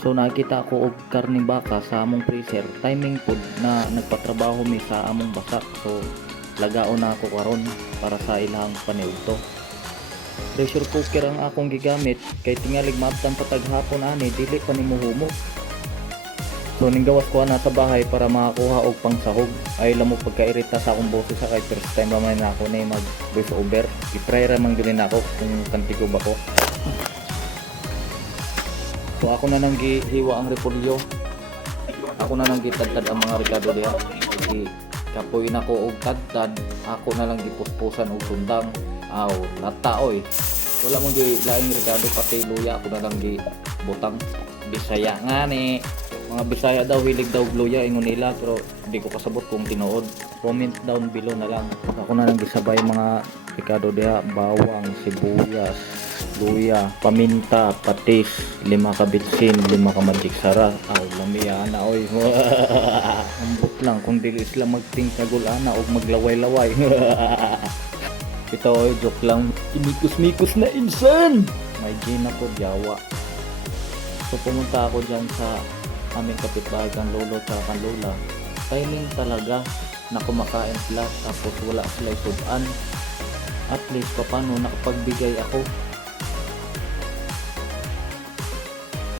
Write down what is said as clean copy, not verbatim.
So nakita ko og karning baka sa among freezer, timing pod na nagpatrabaho mi sa among basa. So lagaon na ako karon para sa ilang paniudto. Pressure cooker ang akong gigamit kay tingalig maabtan patag hapon ani dili pa nimo humok. So ning gawas ko na sa bahay para makakuha og pangsahog. Ay lamo pagkairita sa akong boses sa kay first time man na ako na mag voice over. I-try ra man gyud nako kung kantigo ba ko. So ako na nang gihiwa ang repolyo. Ako na nang gitadtad ang mga ricado diha. Kapoy na ko og tadtad, ako na lang gipuspusan og sundang. Aw, lata oy. Wala mong laing ricado pati luya, ako na lang gibutang. Bisaya nga ni. Mga Bisaya daw hilig daw luya ingon nila pero hindi ko kasabot kung tinuod. Comment down below na lang. Ako na lang gisabay mga ricado diha, bawang, sibuyas, luya, paminta, patis, 5 ka bitsin, 5 ka magic sara. Aw, lamiya na oy. Ambot lang kung dili sila magtingkagol ana og maglaway-laway. Ito oy, joke lang. Imikos-mikos na insan. May gina ko Jawa. So pumunta ako diyan sa aming kapitbahay kang lolo at kang lola. Timing talaga na kumakain sila tapos wala sila sudan. At least paano nakapagbigay ako